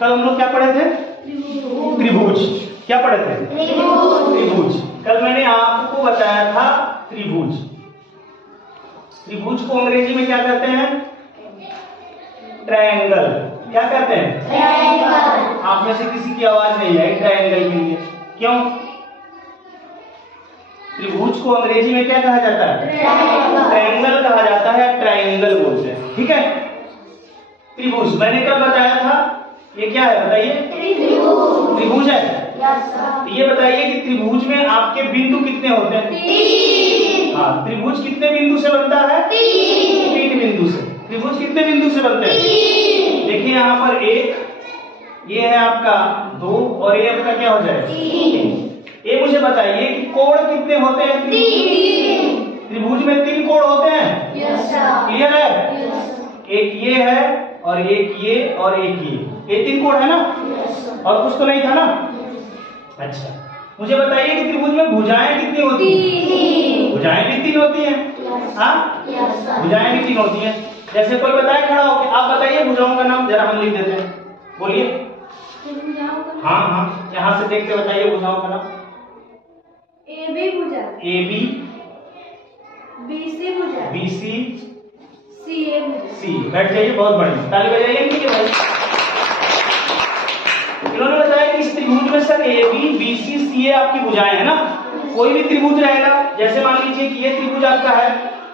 कल हम लोग क्या पढ़े थे? त्रिभुज। क्या पढ़े थे? त्रिभुज। कल मैंने आपको बताया था त्रिभुज। त्रिभुज को अंग्रेजी में क्या कहते हैं? ट्रायंगल। क्या कहते हैं? ट्रायंगल। आप में से किसी की आवाज नहीं आई ट्रायंगल के लिए, क्यों? त्रिभुज को अंग्रेजी में क्या कहा जाता है? ट्रायंगल कहा जाता है, ट्रायंगल बोलते हैं। ठीक है, त्रिभुज मैंने कल बताया था, ये क्या है बताइए? त्रिभुज है। ये बताइए कि त्रिभुज में आपके बिंदु कितने होते हैं? 3। हाँ, त्रिभुज कितने बिंदु से बनता है? 3 बिंदु से। त्रिभुज कितने बिंदु से बनते हैं? देखिए यहाँ पर 1, ये है आपका 2 और ये आपका क्या हो जाए? 3। ये मुझे बताइए कि कोण कितने होते हैं? 3। त्रिभुज में 3 कोण होते हैं। क्लियर है? एक ये है और एक ये और एक ये 3 कोण है ना? और कुछ तो नहीं था ना? अच्छा, मुझे बताइए कि त्रिभुज में भुजाएं कितनी होती हैं? भुजाएं भी 3 होती हैं। हाँ, भुजाएं भी 3 होती हैं। जैसे कोई बताए खड़ा होकर, आप बताइए भुजाओं का नाम, जरा हम लिख देते हैं, बोलिए। हाँ हाँ, यहाँ से देख के बताइए भुजाओं का नाम। AB भुजा, AB, BC भुजा, BC, CA भुजा। C। बैठ जाइए, बहुत बढ़िया, ताली बजाइए इनके लिए भाई। इन्होंने बताया कि इस त्रिभुज में सर AB, BC, CA आपकी भुजाएं है ना। कोई भी त्रिभुज रहेगा, जैसे मान लीजिए कि ये त्रिभुज आपका है,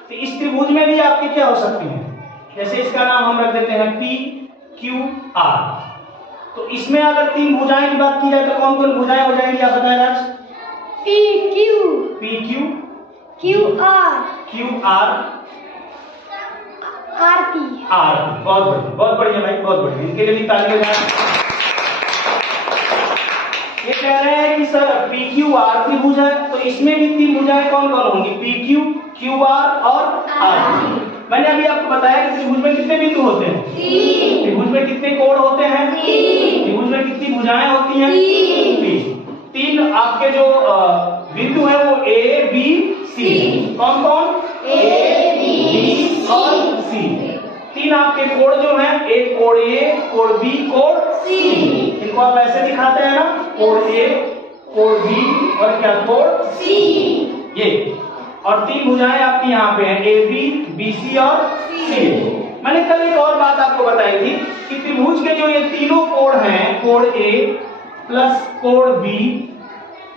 तो इस त्रिभुज में भी आपकी क्या हो सकती है? जैसे इसका नाम हम रख देते हैं PQR। तो इसमें अगर 3 भुजाएं की बात की जाए तो कौन कौन भुजाएं हो जाएंगी, आप बताएं राज? PQ, QR, RP। बहुत बढ़िया भाई, बहुत बढ़िया, इनके लिए भी ताली बजाएं। ये कह रहे हैं कि सर PQR त्रिभुज है, तो इसमें भी 3 भुजाएं कौन कौन होंगी? PQ, QR और RP। मैंने अभी आपको बताया कि त्रिभुज में कितने बिंदु होते हैं? 3। त्रिभुज में कितने कोण होते हैं? 3। त्रिभुज में कितनी भुजाएं होती हैं? 3। आपके जो बिंदु है वो A, B, C। कौन कौन? A, B और C। 3 आपके कोण जो हैं, एक कोण A, कोण B, कोण C। इनको आप ऐसे दिखाते हैं ना, कोण A, कोण B और क्या कोण C। ये और 3 भुजाएं आपकी यहाँ पे हैं, AB, BC और CA। मैंने कल एक और बात आपको बताई थी कि त्रिभुज के जो ये तीनों कोण हैं, कोण A प्लस कोण B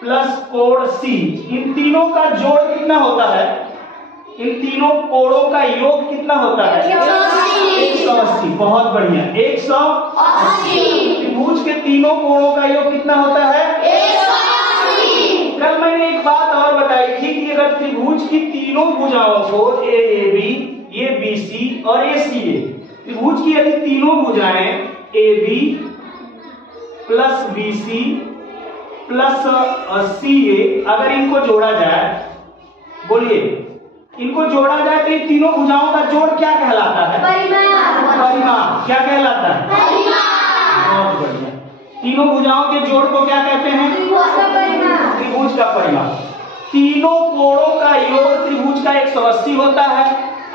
प्लस कोण C, इन तीनों का जोड़ कितना होता है? इन तीनों कोणों का योग कितना होता है? 180। बहुत बढ़िया, 180। त्रिभुज के तीनों कोणों का योग कितना होता है? 180। कल मैंने एक बात और बताई थी कि अगर त्रिभुज की तीनों भुजाओं को AB, ये BC और ये CA, त्रिभुज की यदि तीनों भुजाएं AB plus BC plus CA, अगर इनको जोड़ा जाए, बोलिए, इनको जोड़ा जाए तो ये तीनों भुजाओं का जोड़ क्या कहलाता है? परिमाप। क्या कहलाता है? बहुत बढ़िया। तीनों भुजाओं के जोड़ को क्या कहते हैं? त्रिभुज का परिमाप। तीनों कोणों का योग त्रिभुज का 180 होता है।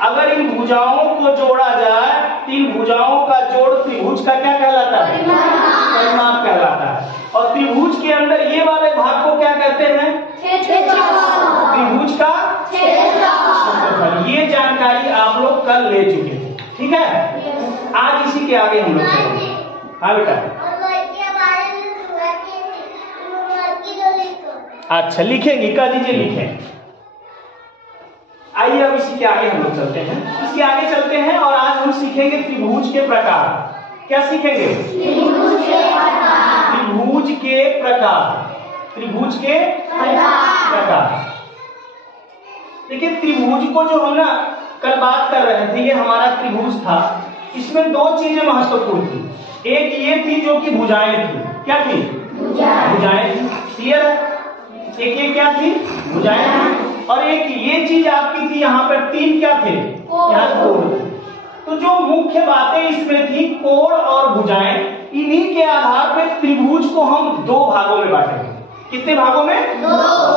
अगर इन भुजाओं को जोड़ा जाए, 3 भुजाओं का जोड़ त्रिभुज का क्या कहलाता है? परिमाप कहलाता है। और त्रिभुज के अंदर ये वाले भाग को क्या कहते हैं? त्रिभुज का क्षेत्रफल। ये जानकारी आप लोग कल ले चुके थे, ठीक है? आज इसी के आगे हम लोग चलेंगे। हाँ बेटा, अच्छा लिखेंगे, कर दीजिए, लिखें। आइए अब इसी के आगे हम लोग चलते हैं, इसके आगे चलते हैं और आज हम सीखेंगे त्रिभुज के प्रकार। क्या सीखेंगे? त्रिभुज के प्रकार। त्रिभुज के प्रकार। देखिए, त्रिभुज को जो हम ना कल बात कर रहे थे, ये हमारा त्रिभुज था, इसमें 2 चीजें महत्वपूर्ण थी। एक ये थी जो कि भुजाएं थी। क्या थी? भुजाएं थी। क्लियर है? एक ये क्या थी? भुजाएं थी। और एक ये चीज आपकी थी, यहाँ पर 3 क्या थे? यहाँ कोण। तो जो मुख्य बातें इसमें थी, कोण और भुजाएं, इन्हीं के आधार पर त्रिभुज को हम 2 भागों में बांटेंगे। कितने भागों में? 2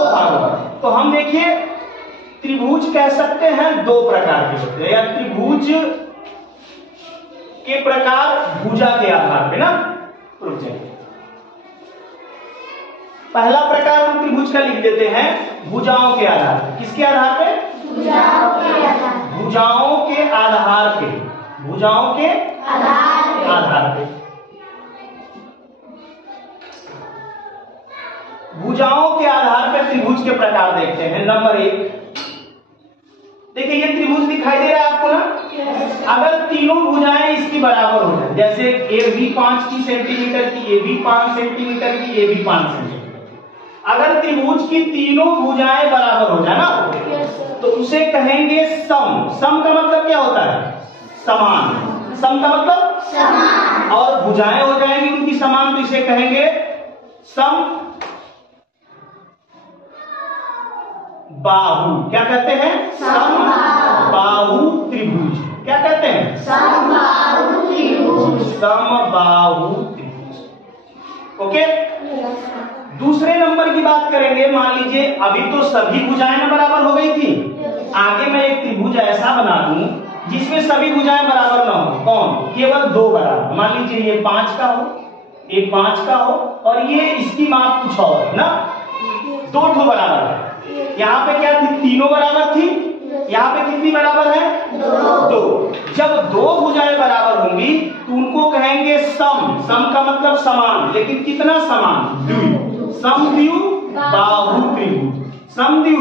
भागों में। तो हम देखिए, त्रिभुज कह सकते हैं 2 प्रकार के होते हैं, या त्रिभुज के प्रकार भुजा के आधार पे ना, रुक जाइए। पहला प्रकार हम त्रिभुज का लिख देते हैं भुजाओं के आधार पर। किसके आधार पे? भुजाओं के आधार पे। भुजाओं के आधार पे। भुजाओं के आधार पर त्रिभुज के प्रकार देखते हैं। नंबर 1, देखिए ये त्रिभुज दिखाई दे रहा है आपको ना। अगर तीनों भुजाएं इसकी बराबर हो जाए, जैसे ए भी 5 सेंटीमीटर की, ये भी 5 सेंटीमीटर की, ये भी 5 सेंटीमीटर, अगर त्रिभुज की तीनों भुजाएं बराबर हो जाए ना, तो उसे कहेंगे सम। सम का मतलब क्या होता है? समान। सम का मतलब समान। और भुजाएं हो जाएंगी उनकी समान, तो इसे कहेंगे सम बाहु। क्या कहते हैं? समबाहु त्रिभुज। क्या कहते हैं? समबाहु त्रिभुज। समबाहु त्रिभुज। ओके। दूसरे नंबर की बात करेंगे। मान लीजिए अभी तो सभी भुजाएं में बराबर हो गई थी, आगे मैं एक त्रिभुज ऐसा बना दूं जिसमें सभी भुजाएं बराबर ना हो। कौन? केवल 2 बराबर। मान लीजिए ये 5 का हो, एक 5 का हो, और ये इसकी माप कुछ और ना, 2 ठो बराबर है। यहाँ पे क्या थी? तीनों बराबर थी। यहाँ पे कितनी बराबर है? 2। जब 2 भुजाएं बराबर होंगी तो उनको कहेंगे सम। सम का मतलब समान, लेकिन कितना समान? द्वि। समद्वि बाहु त्रिभुज। समद्वि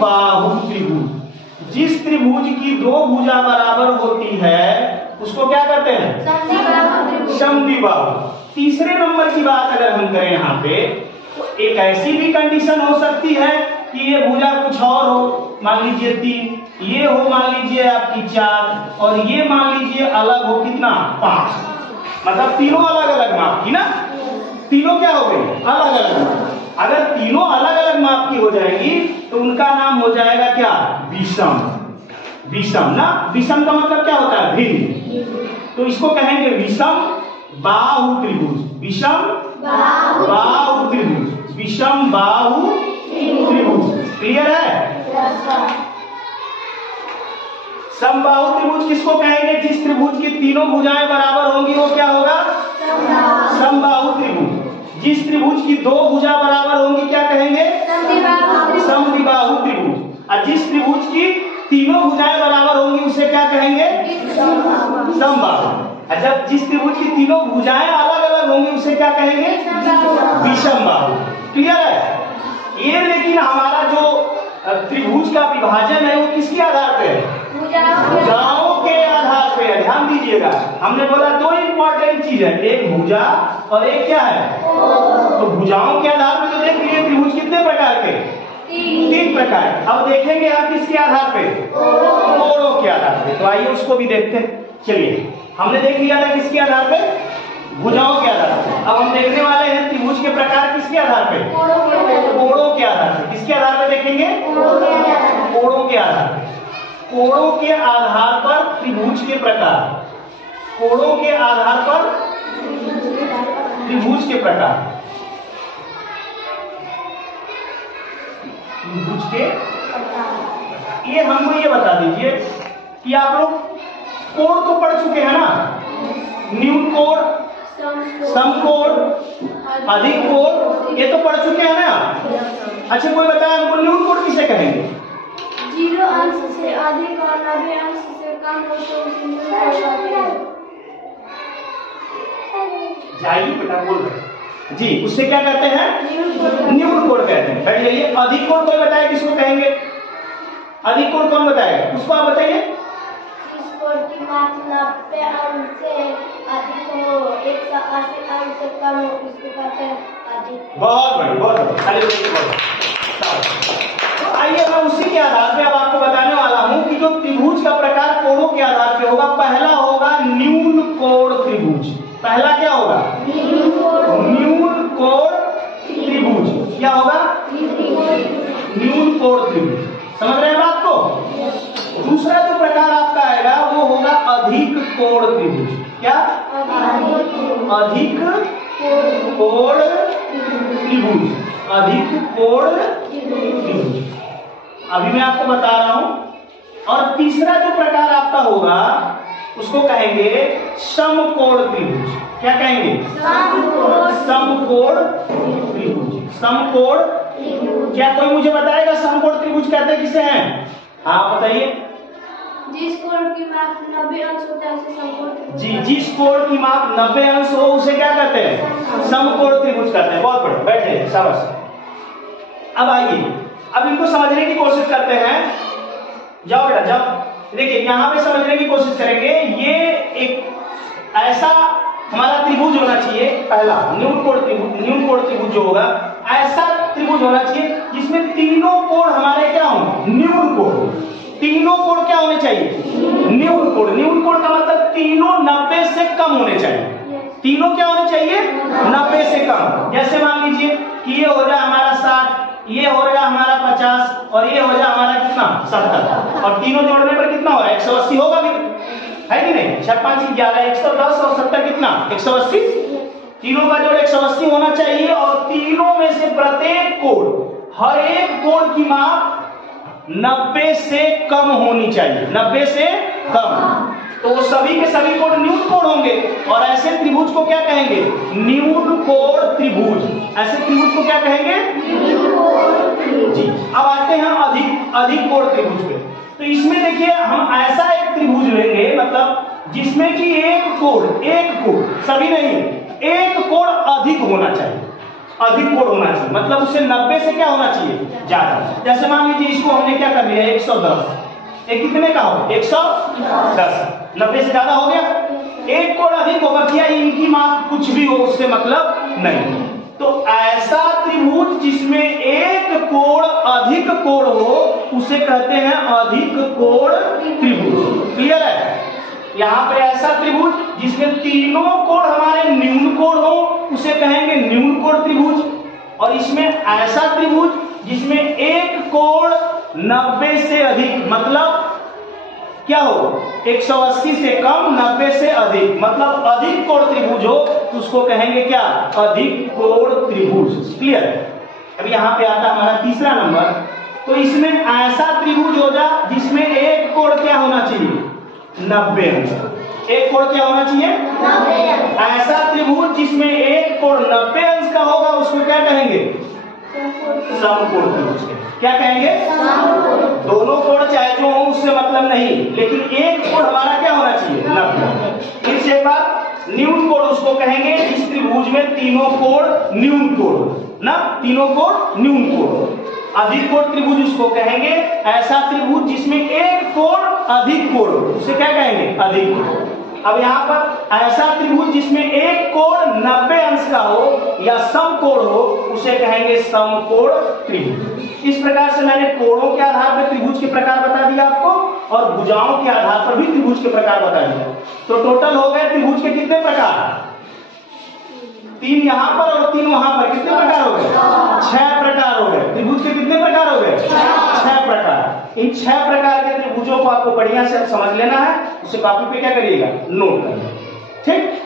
बाहु त्रिभुज। जिस त्रिभुज की 2 भुजा बराबर होती है उसको क्या कहते हैं? समद्वि बाहु। तीसरे नंबर की बात अगर हम करें यहाँ पे, तो एक ऐसी भी कंडीशन हो सकती है कि ये भुजा कुछ और हो। मान लीजिए 3, ये हो मान लीजिए आपकी 4, और ये मान लीजिए अलग हो कितना? 5। मतलब तीनों अलग अलग माप की ना। तीनों क्या हो गई? अलग अलग। अगर तीनों अलग अलग माप की हो जाएगी तो उनका नाम हो जाएगा क्या? विषम। विषम ना। विषम का मतलब क्या होता है? भिन्न। तो इसको कहेंगे विषम बाहु त्रिभुज। विषम बाहु त्रिभुज। विषम बाहु त्रिभुज। क्लियर है? समबाहु त्रिभुज किसको कहेंगे? जिस त्रिभुज की तीनों भुजाएं बराबर होंगी वो क्या होगा? समबाहु त्रिभुज। जिस त्रिभुज की 2 भुजा बराबर होंगी क्या कहेंगे? समद्विबाहु त्रिभुज। और जिस त्रिभुज की तीनों भुजाएं बराबर होंगी उसे क्या कहेंगे? समबाहु। जब जिस त्रिभुज की तीनों भुजाएं अलग अलग होंगी उसे क्या कहेंगे? विषम बाहु। क्लियर है? ये लेकिन हमारा जो त्रिभुज का विभाजन है वो किसके आधार पे है? भुजाओं के आधार पे है। ध्यान दीजिएगा, हमने बोला 2 इंपॉर्टेंट चीज है, एक भुजा और एक क्या है? तो भुजाओं के आधार पे तो देख लीजिए त्रिभुज कितने प्रकार के? 3 प्रकार। अब देखेंगे हम किसके आधार पे? कोणों के आधार पे। तो आइए उसको भी देखते हैं। चलिए, हमने देख लिया था किसके आधार पे? भुजाओं के आधार पे। अब हम देखने वाले हैं त्रिभुज के प्रकार किसके आधार पे? कोणों के आधार पे। किसके आधार पे देखेंगे? कोणों के आधार पे। कोणों के आधार पर त्रिभुज के प्रकार। कोणों के आधार पर त्रिभुज के प्रकार। त्रिभुज के ये हमको ये बता दीजिए कि आप लोग कोण तो पढ़ चुके हैं ना? न्यून कोण, समकोण, अधिक कोण, ये तो पढ़ चुके हैं ना? अच्छा, कोई बताया हमको न्यून कोण किसे कहेंगे? 0 अंश से अधिक और 90 अंश से कम हो तो उसे न्यून कोण कहते हैं। जाइए बेटा, बोल रहे जी, उससे क्या कहते हैं? न्यून कोण कहते हैं। बैठ जाइए। अधिक कोण कोई बताया किसको कहेंगे? अधिक कोण कौन बताएगा? उसको आप बताइए। जिस कोण की माप 90 अंश से अधिक हो, 180 अंश से कम हो, उसको कहते हैं अधिक। बहुत बढ़िया, बहुत बढ़िया। खाली तो आइए मैं उसी के आधार पे अब आपको बताने वाला हूं कि जो त्रिभुज का प्रकार कोणों के आधार पे होगा, पहला होगा न्यून कोण त्रिभुज। पहला क्या होगा? न्यून कोण त्रिभुज। क्या होगा? न्यून कोण त्रिभुज। समझ रहे हैं बात को? दूसरा जो प्रकार आपका आएगा वो होगा अधिक कोण त्रिभुज। क्या? अधिक कोण त्रिभुज। अधिक कोण त्रिभुज। अभी मैं आपको बता रहा हूं। और तीसरा जो प्रकार आपका होगा उसको कहेंगे समकोण त्रिभुज। क्या कहेंगे? समकोण त्रिभुज। समकोण त्रिभुज। क्या कोई मुझे बताएगा समकोण त्रिभुज कहते किसे हैं? हाँ बताइए। जिस कोण की माप 90 अंश होता है उसे समकोण त्रिभुज। जी, जिस कोण की माप 90 अंश हो उसे क्या कहते हैं? समकोण त्रिभुज कहते हैं। बहुत बढ़िया, बैठे, शाबाश। अब आइए, अब इनको समझने की कोशिश करते हैं। जाओ बेटा जाओ। देखिए यहाँ पे समझने की कोशिश करेंगे। ये एक ऐसा हमारा त्रिभुज होना चाहिए, पहला न्यून कोण त्रिभुज। न्यून कोण त्रिभुज जो होगा ऐसा त्रिभुज होना चाहिए जिसमें तीनों कोण हमारे क्या हो? न्यून कोण। तीनों कोण क्या होने चाहिए? न्यून कोण। न्यून कोण का मतलब तीनों 90 से कम होने चाहिए। तीनों क्या होने चाहिए? 90 से कम। जैसे मान लीजिए कि ये हो जाए हमारा 60, ये हो जाए हमारा 50 और ये हो जाए हमारा कितना? 70। और तीनों जोड़ने पर कितना होगा? 180 होगा भी, है कि नहीं? 6 5 11, 110 और 70 कितना? 180। तीनों का जोड़ 180 होना चाहिए और तीनों में से प्रत्येक कोण, हर एक कोण की माप 90 से कम होनी चाहिए। 90 से कम। तो सभी के सभी कोण न्यून कोण होंगे और ऐसे त्रिभुज को क्या कहेंगे? न्यून कोण त्रिभुज। ऐसे त्रिभुज को क्या कहेंगे? जी। अब आते हैं अधिक कोण त्रिभुज पे। तो इसमें देखिए हम ऐसा एक त्रिभुज लेंगे, मतलब जिसमें कि एक कोण सभी नहीं, एक कोण अधिक होना चाहिए। अधिक कोण होना चाहिए मतलब उससे 90 से क्या होना चाहिए? ज्यादा। जैसे मान लीजिए इसको हमने क्या कर लिया? 110। एक कितने का हो? 110। 90 से ज्यादा हो गया। एक कोण अधिक होगा क्या? इनकी माप कुछ भी हो उससे मतलब नहीं। तो ऐसा त्रिभुज जिसमें एक कोण अधिक कोण हो उसे कहते हैं अधिक कोण त्रिभुज। क्लियर है? यहाँ पे ऐसा त्रिभुज जिसमें तीनों कोण हमारे न्यून कोण हो उसे कहेंगे न्यून कोण त्रिभुज। और इसमें ऐसा त्रिभुज जिसमें एक कोण 90 से अधिक मतलब क्या हो? 180 से कम, 90 से अधिक मतलब अधिक कोण त्रिभुज हो तो उसको कहेंगे क्या? अधिक कोण त्रिभुज। क्लियर? अब यहाँ पे आता हमारा तीसरा नंबर। तो इसमें ऐसा त्रिभुज हो जा जिसमें एक कोण क्या होना चाहिए? 90 अंश। एक कोण क्या होना चाहिए? 90 अंश। ऐसा त्रिभुज जिसमें एक कोण 90 अंश का होगा उसको क्या कहेंगे? समकोण त्रिभुज। क्या कहेंगे? दोनों कोण चाहे जो हो उससे मतलब नहीं, लेकिन एक कोण हमारा क्या होना चाहिए? 90। फिर से बात, न्यून कोण उसको कहेंगे जिस त्रिभुज में तीनों कोण न्यून कोण ना, तीनों कोण न्यून कोण। अधिक कोण त्रिभुज उसको कहेंगे ऐसा त्रिभुज जिसमें एक कोण अधिक कोण, उसे क्या कहेंगे? अधिक कोण। अब यहाँ पर ऐसा त्रिभुज जिसमें एक कोण 90 अंश का हो या समकोण हो उसे कहेंगे समकोण त्रिभुज। इस प्रकार से मैंने कोणों के आधार पर त्रिभुज के प्रकार बता दिया आपको और भुजाओं के आधार पर भी त्रिभुज के प्रकार बता दिया। तो टोटल हो गए त्रिभुज के कितने प्रकार? 3 यहाँ पर और 3 वहां पर। कितने प्रकार हो गए? 6 प्रकार हो गए। त्रिभुज के कितने प्रकार हो गए? 6 प्रकार। इन 6 प्रकार के त्रिभुजों को आपको बढ़िया से समझ लेना है। उसे कॉपी पे क्या करिएगा? नोट करिएगा। ठीक।